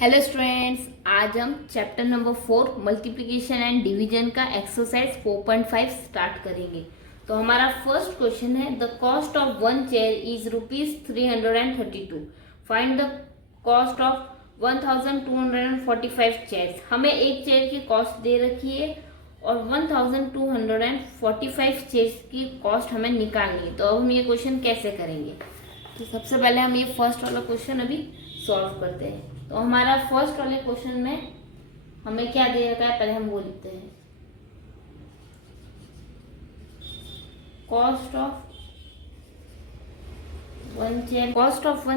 Hello students, आज हम chapter number 4 multiplication and division का एक्सरसाइज 4.5 स्टार्ट करेंगे। तो हमारा फर्स्ट क्वेश्चन है, the cost of one chair is ₹332। Find the cost of 1245 chairs. हमें एक चेयर की कॉस्ट दे रखी है और 1245 चेयर्स की कॉस्ट हमें निकालनी है। तो अब हम ये क्वेश्चन कैसे करेंगे? तो सबसे पहले हम ये फर्स्ट वाला क्वेश्चन अभी सॉल्व करते हैं। तो हमारा फर्स्ट वाले क्वेश्चन में हमें क्या दे रखा है, पहले हम वो लिखते हैं। कॉस्ट ऑफ वन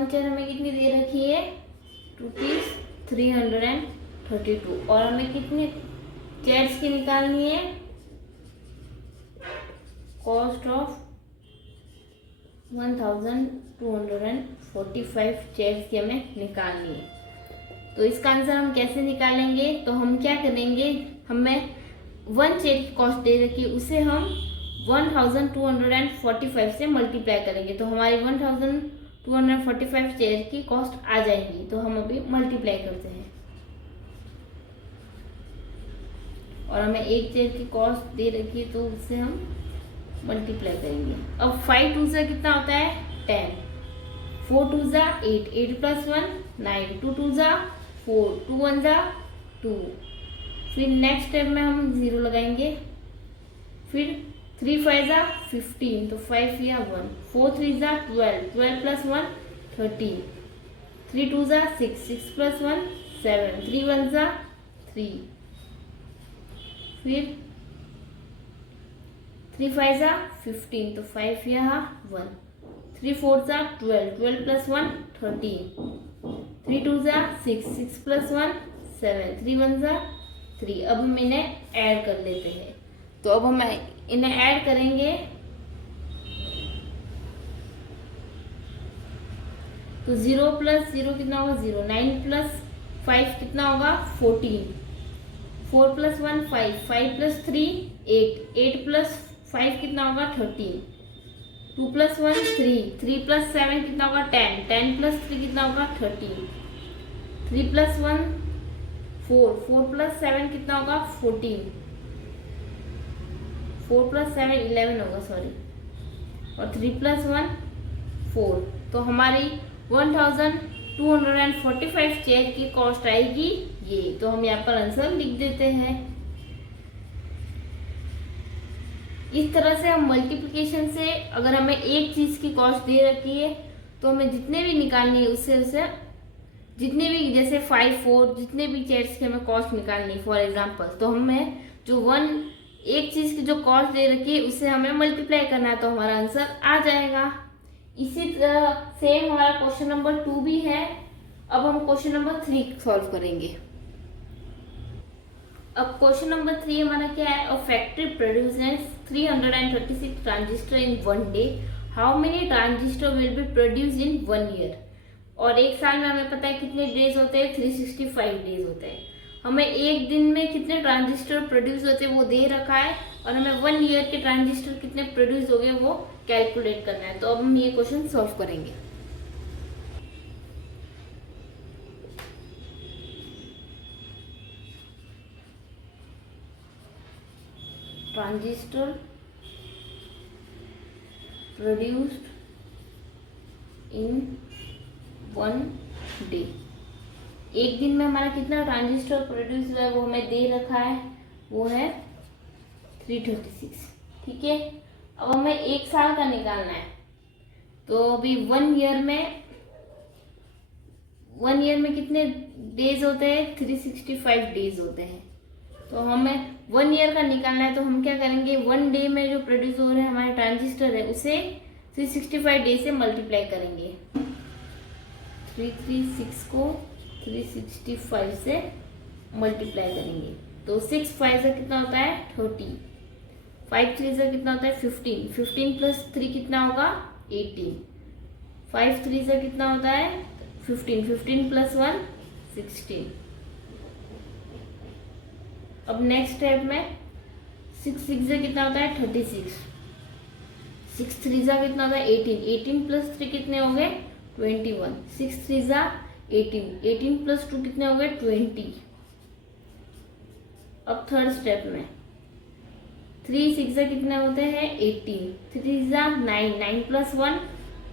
चेयर हमें कितनी दे रखी है? ₹332। और हमें कितने चेयर्स की निकालनी है? कॉस्ट ऑफ 1245 चेयर्स की हमें निकालनी है। तो इसका आंसर हम कैसे निकालेंगे? तो हम क्या करेंगे, हमें वन चेयर की कॉस्ट दे रखी है, उसे हम 1245 से मल्टीप्लाई करेंगे। तो हमारी 1245 चेयर की कॉस्ट आ जाएगी। तो हम अभी मल्टीप्लाई करते हैं और हमें एक चेयर की कॉस्ट दे रखी है, तो उससे हम मल्टीप्लाई करेंगे। अब 5 2 से कितना होता है? 10, 4 2 जा 8, 8 + 1 9, 2 2 जा 4, 2 1 जा 2। फिर नेक्स्ट स्टेप में हम 0 लगाएंगे। फिर 3 5 जा 15, तो 5 या 1, 4 3 जा 12, 12 + 1 13, 3 2 जा 6, 6 + 1 7, 3 1 जा 3, फिर 3 5 जा 15, तो 5 या 1, 3 4 जा 12, 12 + 1 13, 3 2 जा 6, 6 + 1 7, 3 1 जा 3। अब हम इन्हें ऐड कर लेते हैं। तो अब हम इन्हें ऐड करेंगे तो 0 + 0 कितना होगा? 0। 9 + 5 कितना होगा? 14, 4 + 1 5, 5 + 3 8, 8 + 5 कितना होगा? 13, 2 + 1 3, 3 + 7 कितना होगा? 10, 10 + 3 कितना होगा? 13, 3 + 1 4, 4 + 7 कितना होगा? 14, 4 + 7 11 होगा, सॉरी, और 3 + 1 4। तो हमारी 1245 चेयर की कॉस्ट आएगी ये। तो हम यहाँ पर आंसर लिख देते हैं। इस तरह से हम मल्टीप्लिकेशन से, अगर हमें एक चीज की कॉस्ट दे रखी है तो हमें जितने भी निकालनी है उससे जितने भी, जैसे 5 4 जितने भी चेयर्स की हमें कॉस्ट निकालनी है फॉर एग्जांपल, तो हमें जो एक चीज की जो कॉस्ट दे रखी है उससे हमें मल्टीप्लाई करना है, तो हमारा आंसर आ जाएगा। इसी तरह सेम हमारा क्वेश्चन नंबर 2 भी है। अब हम क्वेश्चन नंबर 3 सॉल्व करेंगे। अब क्वेश्चन नंबर 3 हमारा क्या है? A factory produces 336 transistor in 1 day. How many transistor will be produce in 1 year? और एक साल में हमें पता है कितने डेज होते हैं? 365 डेज होते हैं। हमें एक दिन में कितने ट्रांजिस्टर प्रोड्यूस होते हैं वो दे रखा है, और हमें 1 ईयर के ट्रांजिस्टर कितने प्रोड्यूस हो गए वो कैलकुलेट करना है। तो अब हम ये क्वेश्चन सॉल्व करेंगे। Transistor produced in 1 day. एक दिन में हमारा कितना ट्रांजिस्टर प्रोड्यूस हुआ है वो हमें दे रखा है, वो है 336। ठीक है। अब हमें एक साल का निकालना है। तो अभी 1 ईयर में कितने डेज होते हैं? 365 डेज होते हैं। तो हमें 1 ईयर का निकालना है, तो हम क्या करेंगे, 1 डे में जो प्रोड्यूस हो रहे हैं हमारे ट्रांजिस्टर है उसे 365 डे से मल्टीप्लाई करेंगे। 336 को 365 से मल्टीप्लाई करेंगे तो 6 5 से कितना होता है? 30, 5 3 से कितना होता है? 15, 15 + 3 कितना होगा? 18, 5 3 से कितना होता है? 15, 15 + 1 16। अब नेक्स्ट स्टेप में 6 6 से कितना होता है? 36, 6 3 से कितना होता है? 18, 18 + 3 कितने हो गए? 21, 6 3 जा 18, 18 प्लस 2 कितने हो गए 20। अब थर्ड स्टेप में 3 6 जा कितने होते हैं 18, 3 जा 9, 9 प्लस 1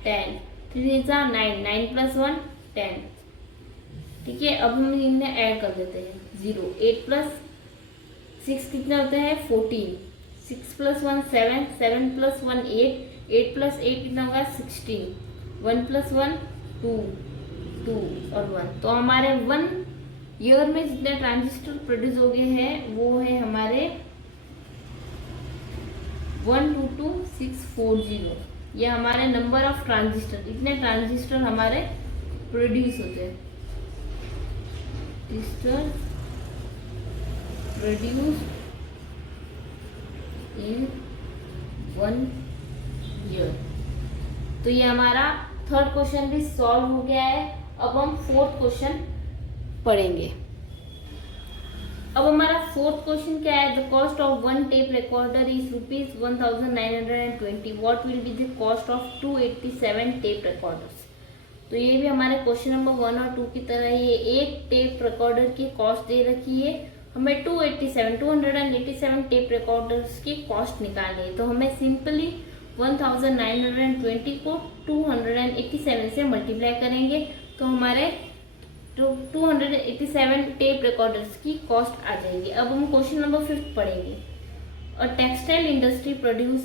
10, 3 जा 9, 9 प्लस 1 10। ठीक है, अब हम इन्हें ऐड कर देते हैं 0, 8 प्लस 6 कितने होते हैं 14, 6 प्लस 1 7, 7 प्लस 1 8, 8 प्लस 8 कितना होगा 16, 1 प्लस 1 2, 2 और 1। तो हमारे 1 ईयर में जितने ट्रांजिस्टर प्रोड्यूस हो गए हैं वो है हमारे 122640। ये हमारे नंबर ऑफ ट्रांजिस्टर, इतने ट्रांजिस्टर हमारे प्रोड्यूस होते हैं। Transistor produce in 1 year. तो ये हमारा थर्ड क्वेश्चन भी सॉल्व हो गया है। अब हम फोर्थ क्वेश्चन पढ़ेंगे। अब हमारा फोर्थ क्वेश्चन क्या है, the cost of 1 tape recorder is ₹1920। What will be the cost of 287 tape recorders. तो ये भी हमारे क्वेश्चन नंबर 1 और 2 की तरह ये एक टेप रिकॉर्डर की कॉस्ट दे रखी है, हमें 287 टेप रिकॉर्डर्स की कॉस्ट निकालनी है। तो हमें सिंपली 1920 को 287 से मल्टीप्लाई करेंगे तो हमारे 287 टेप रिकॉर्डर्स की कॉस्ट आ जाएगी। अब हम क्वेश्चन नंबर 5 पढ़ेंगे। A textile industry produce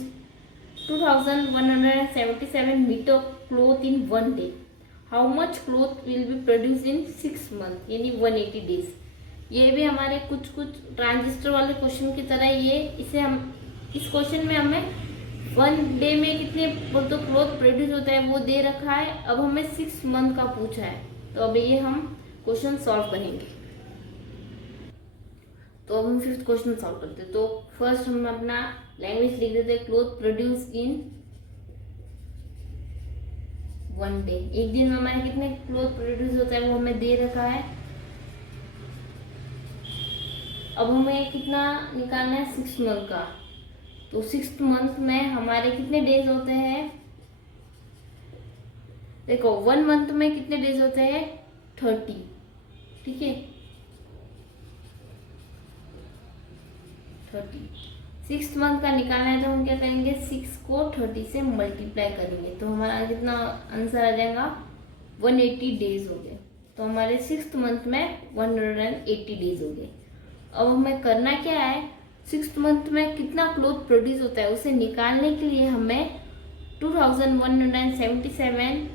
2177 metre cloth in 1 day. How much cloth will be produce in 6 month, यानी 180 डेज। ये भी हमारे कुछ ट्रांजिस्टर वाले क्वेश्चन की तरह ये इसे हम इस क्वेश्चन में हमें 1 डे में कितने तो क्लोथ प्रोड्यूस होता है वो दे रखा है। अब हमें 6 मंथ का पूछा है, तो अब ये हम क्वेश्चन सॉल्व करेंगे। तो अब हम 5th क्वेश्चन सॉल्व करते हैं। तो फर्स्ट हम अपना लैंग्वेज लिख देते हैं, क्लोथ प्रोड्यूस इन 1 डे। एक दिन में हमारे कितने क्लोथ प्रोड्यूस होता है वो हमें दे रखा है। अब हमें कितना निकालना है 6 मंथ का। तो 6th मंथ में हमारे कितने डेज होते हैं, देखो 1 मंथ में कितने डेज होते हैं 30। ठीक है 30। 6th मंथ का निकालना है तो हम क्या करेंगे 6 को 30 से मल्टीप्लाई करेंगे तो हमारा कितना आंसर आ जाएगा 180 डेज हो गए। तो हमारे 6th मंथ में 180 डेज हो गए। अब हमें करना क्या है, 6th मंथ में कितना क्लोथ प्रोड्यूस होता है उसे निकालने के लिए हमें 2177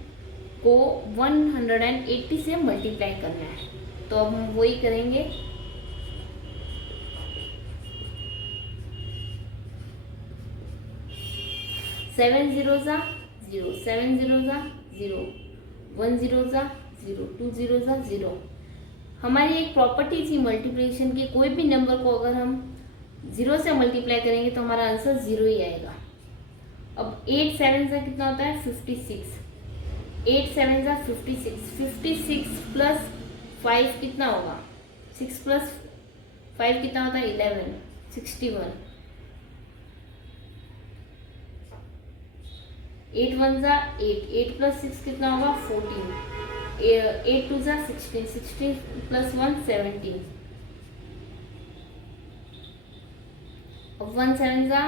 को 180 से मल्टीप्लाई करना है। तो अब हम वही करेंगे। सेवन जीरो जा 0, 7 जीरो जा 0, 1 जीरो जा 0, 2 जीरो जा 0। हमारी एक प्रॉपर्टी थी मल्टीप्लिकेशन की, कोई भी नंबर को अगर हम 0 से मल्टीप्लाई करेंगे तो हमारा आंसर 0 ही आएगा। अब 8 7 से कितना होता है 56, 8 7 जा 56, 56 प्लस 5 कितना होगा 6 प्लस 5 कितना होता है 11, 61। 8 1 जा 8, 8 प्लस 6 कितना होगा 14, 8 2 जा 16, 16 प्लस 1 17। अब 1 7 जा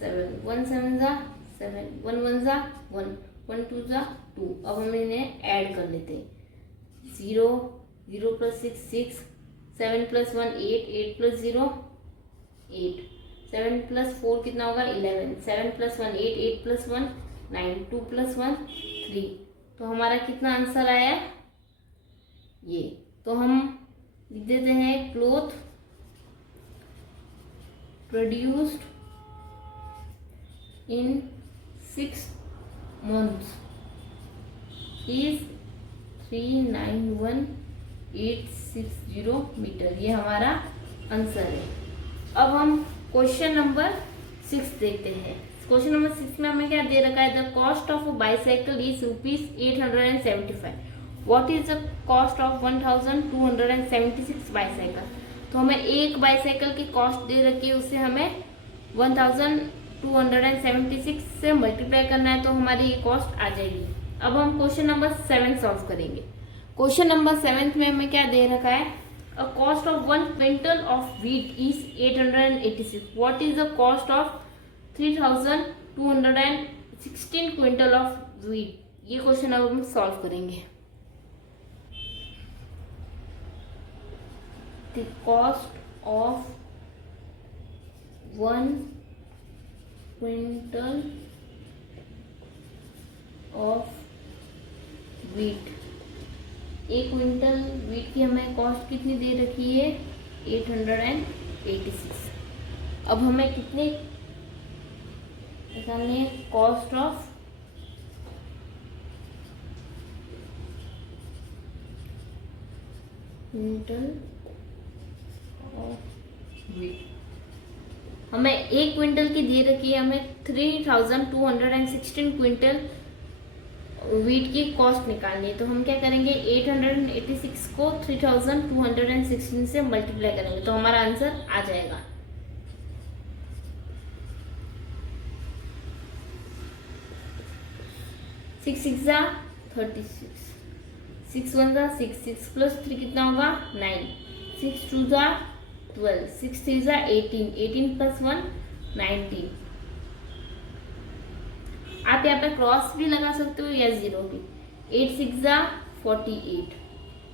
7, 1 7 जा 7, 1 1 जा 1, 1 2 जा 2। अब हम इन्हें ऐड कर लेते हैं। 0 0 प्लस 6 6, 7 प्लस 1 8, 8 प्लस 0 8, 7 प्लस 4 कितना होगा 11, 7 प्लस 1 8, 8 प्लस 1 9, 2 प्लस 1 3। तो हमारा कितना आंसर आया ये। तो हम लिख देते हैं cloth produced in 6 months is 391860 metre. ये हमारा आंसर है। अब हम क्वेश्चन नंबर 6 देखते हैं। क्वेश्चन नंबर 6 में हमें क्या दे रखा है, the cost of bicycle is ₹875। What is the cost of 1276 bicycle. तो हमें एक बाईसाइकिल की कॉस्ट दे रखी है, उसे हमें 1276 से मल्टीप्लाई करना है तो हमारी ये कॉस्ट आ जाएगी। अब हम क्वेश्चन नंबर 7 सॉल्व करेंगे। क्वेश्चन नंबर 7 में हमें क्या दे रखा है, a cost of 1 quintal of wheat is 886, what is the cost of 3216 quintal of wheat. ये क्वेश्चन अब हम सॉल्व करेंगे। The cost of 1 quintal of wheat, 1 quintal wheat की हमें कॉस्ट कितनी दे रखी है, 886। अब हमें कितने निकालने हैं, cost of quintal of wheat. हमें 1 क्विंटल की दे रखी है, हमें 3216 क्विंटल व्हीट की कॉस्ट निकालनी है। तो हम क्या करेंगे, 886 को 3216 से मल्टीप्लाई करेंगे तो हमारा आंसर आ जाएगा। सिक्स 36, 6 1 6, 6 + 3 कितना होगा 9, 6 2 12, 6 3 18, 18 + 1 19। आप यहाँ पे क्रॉस भी लगा सकते हो या 0 भी। 8 6 48,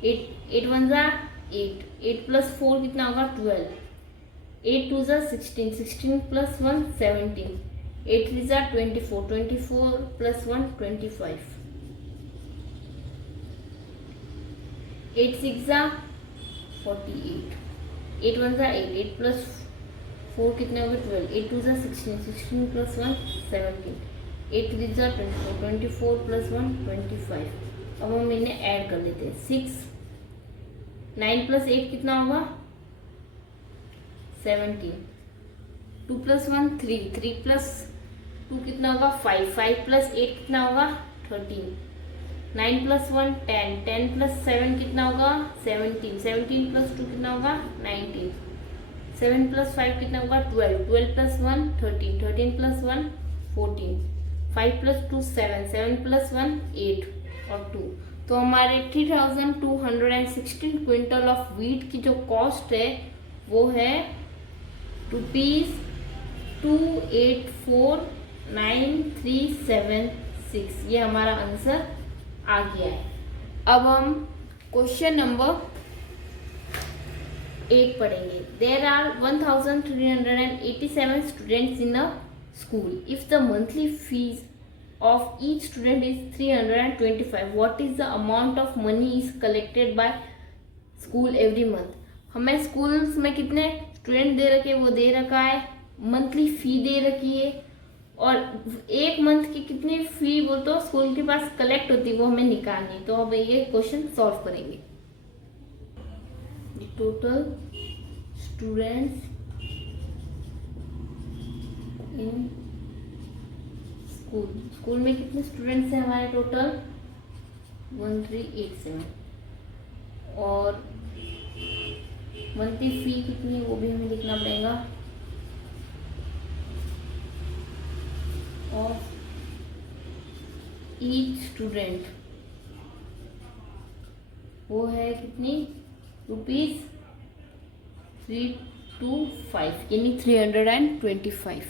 8 1 8, 8 + 4 कितना होगा 12, 8 2 16, 16 + 1 17, 8 3 24, 24 + 1 25, 8 6 48, 8 1 8, 8 + 4 कितने हो गए 12, 8 2 16, 16 + 1 17, 8 3 24, 24 + 1 25। अब हम इन्हें ऐड कर लेते हैं। 6 9 + 8 कितना होगा 17, 2 + 1 3, 3 + 2 कितना होगा 5, 5 + 8 कितना होगा 13, 9 + 1 10, 10 + 7 कितना होगा 17, 17 + 2 कितना होगा 19, 7 + 5 कितना होगा 12, 12 + 1 13, 13 + 1 14, 5 + 2 7, 7 + 1 8 और 2। तो हमारे 3216 क्विंटल ऑफ व्हीट की जो कॉस्ट है वो है ₹2849,376। ये हमारा आंसर आ गया है। अब हम क्वेश्चन नंबर 8 पढ़ेंगे। There are 1387 students in a school. If the monthly fees of each student is 325, what is the amount of money is collected by school every month? हमें स्कूल्स में कितने स्टूडेंट दे रखे वो दे रखा है, monthly fee दे रखी है और एक मंथ की कितनी फी वो तो स्कूल के पास कलेक्ट होती है वो हमें निकालनी है। तो अब ये क्वेश्चन सॉल्व करेंगे। Total students in school, school में कितने स्टूडेंट्स हैं हमारे टोटल 1387 और मंथली फी कितनी है वो भी हमें लिखना पड़ेगा। ऑफ ईच स्टूडेंट वो है कितनी ₹325 यानी 325।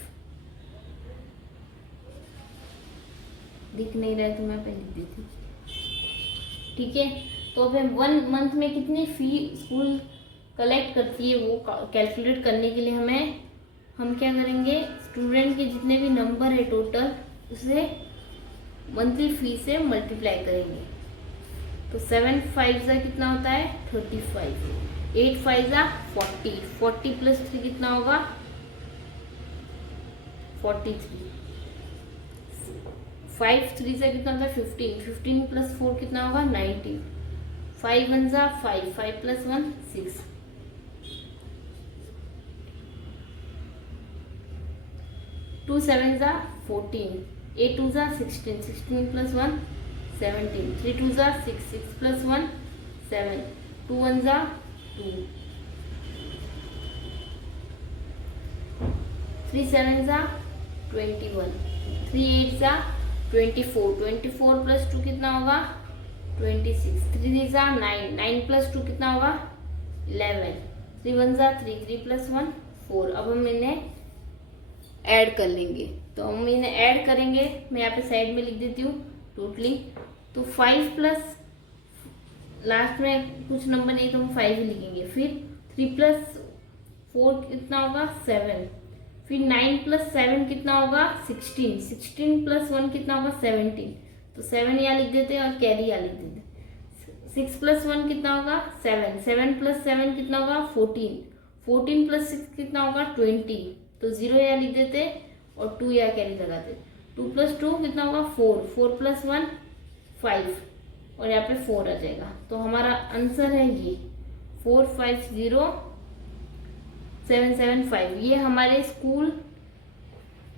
दिख नहीं रहा है तो मैं पहले लिख देती। ठीक है, तो अब 1 मंथ में कितनी फी स्कूल कलेक्ट करती है वो कैलकुलेट करने के लिए हम क्या करेंगे, स्टूडेंट के जितने भी नंबर है टोटल उसे मंथली फी से मल्टीप्लाई करेंगे। तो 7 5 कितना होता है 35, 8 5 40, 40 + 3 कितना होगा 43, 5 3 कितना होता है 15, 15 + 4 कितना होगा 19, 5 1 5, 5 + 1 6, 2 7 14, 8 2 16, 16 + 1 17, 3 2 6, 6 + 1 7, 2 1 2, 3 7 21, 3 8 24, 24 + 2 कितना होगा 26, 3 × 9, 9 + 2 कितना होगा 11, 3 × 1 = 3, 3 + 1 4। अब हम इन्हें ऐड कर लेंगे, तो हम इन्हें ऐड करेंगे। मैं यहाँ पे साइड में लिख देती हूँ टोटली। तो 5 प्लस लास्ट में कुछ नंबर नहीं तो हम 5 ही लिखेंगे। फिर 3 + 4 कितना होगा 7, फिर 9 + 7 कितना होगा 16, 16 + 1 कितना होगा 17, तो 7 यहाँ लिख देते हैं और कैरी यहाँ लिख देते हैं। 6 + 1 कितना होगा 7, 7 + 7 कितना होगा 14, 14 + 6 कितना होगा 20, तो 0 यहाँ लिख देते और 2 यहाँ कैरी लगाते। 2 + 2 कितना होगा 4, 4 + 1 5 और यहाँ पे 4 आ जाएगा। तो हमारा आंसर है ये 450775। ये हमारे स्कूल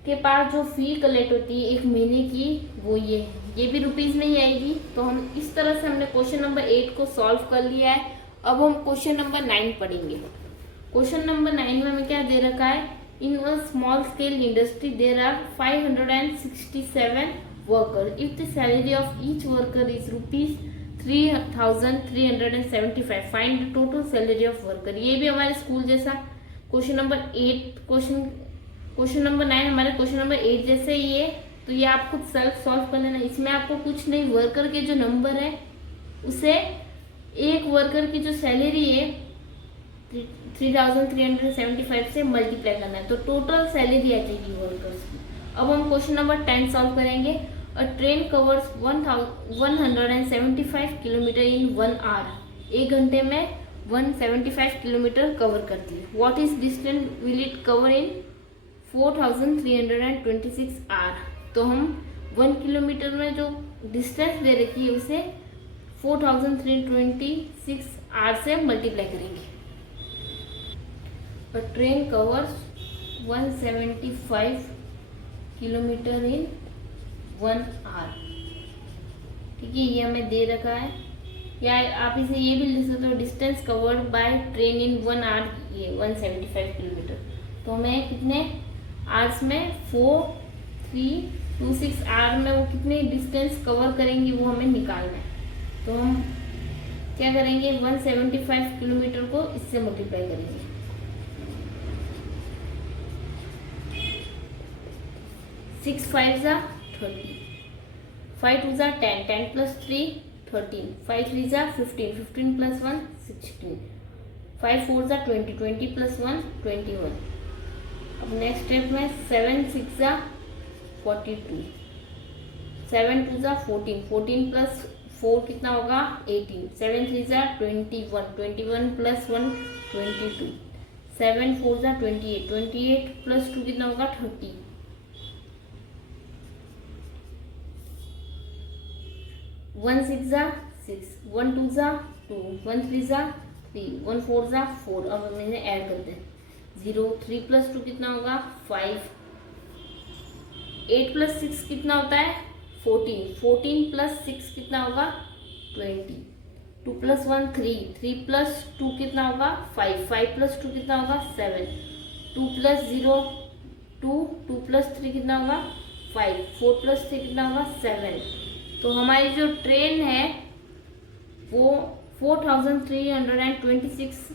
के पास जो फी कलेक्ट होती है 1 महीने की, वो ये भी रुपीज में ही आएगी। तो हम इस तरह से हमने क्वेश्चन नंबर 8 को सॉल्व कर लिया है। अब हम क्वेश्चन नंबर 9 पढ़ेंगे। क्वेश्चन नंबर 9 में हमें क्या दे रखा है, in a small scale industry there are 567 worker, if the salary of each worker is ₹3,375, find the total salary of worker. ये भी हमारे स्कूल जैसा क्वेश्चन नंबर 8 क्वेश्चन नंबर 9 हमारे क्वेश्चन नंबर 8 जैसे ही है। तो ये आप खुद सेल्फ सॉल्व कर लेना। इसमें आपको कुछ नहीं, वर्कर के जो नंबर है उसे एक वर्कर की जो सैलरी है 3,375 से मल्टीप्लाई करना है, तो टोटल सैलरी आ जाएगी वर्कर्स की। अब हम क्वेश्चन नंबर 10 सॉल्व करेंगे। A train covers 175 kilometre in 1 hour, 1 घंटे में 175 किलोमीटर कवर करती है। What is distance will it cover in 4326 hour. तो हम 1 किलोमीटर में जो डिस्टेंस दे रखी है उसे 4326 आवर से मल्टीप्लाई करेंगे। A train covers 175 kilometre in 1 hour. ठीक है, ये हमें दे रखा है। या आप इसे ये भी लिख सकते हो, distance covered by train in 1 hour, ये 175 किलोमीटर। तो हमें कितने आवर्स में 4326 आवर में वो कितने डिस्टेंस कवर करेंगे वो हमें निकालना है। तो हम क्या करेंगे, 175 किलोमीटर को इससे मल्टीप्लाई करेंगे। 6 × 5 = 30, 5 × 2 = 10, 10 + 3 13, 5 × 3 = 15, 15 + 1 16, 5 × 4 = 20, 20 + 1 21। अब नेक्स्ट स्टेप में 7 × 6 = 42, 7 × 2 = 14, 14 + 4 कितना होगा 18, 7 × 3 = 21, 21 + 1 22, 7 × 4 = 28, 28 + 2 कितना होगा 30, 1 × 6 = 6, 1 × 2 = 2, 1 × 3 = 3, 1 × 4 = 4। अब हम इन्हें ऐड करते हैं। 0, 3 + 2 कितना होगा 5, 8 + 6 कितना होता है 14, 14 + 6 कितना होगा 20, 2 + 1 3, 3 + 2 कितना होगा 5, 5 + 2 कितना होगा 7, 2 + 0 2, 2 + 3 कितना होगा 5, 4 + 3 कितना होगा 7। तो हमारी जो ट्रेन है वो 4326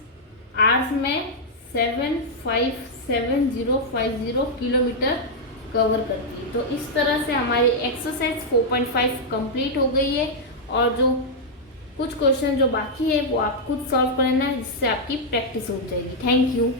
आवर्स में 75750 किलोमीटर कवर करती है। तो इस तरह से हमारी एक्सरसाइज 4.5 कंप्लीट हो गई है। और जो कुछ क्वेश्चन जो बाकी है वो आप खुद सॉल्व कर लेना है, जिससे आपकी प्रैक्टिस हो जाएगी। Thank you.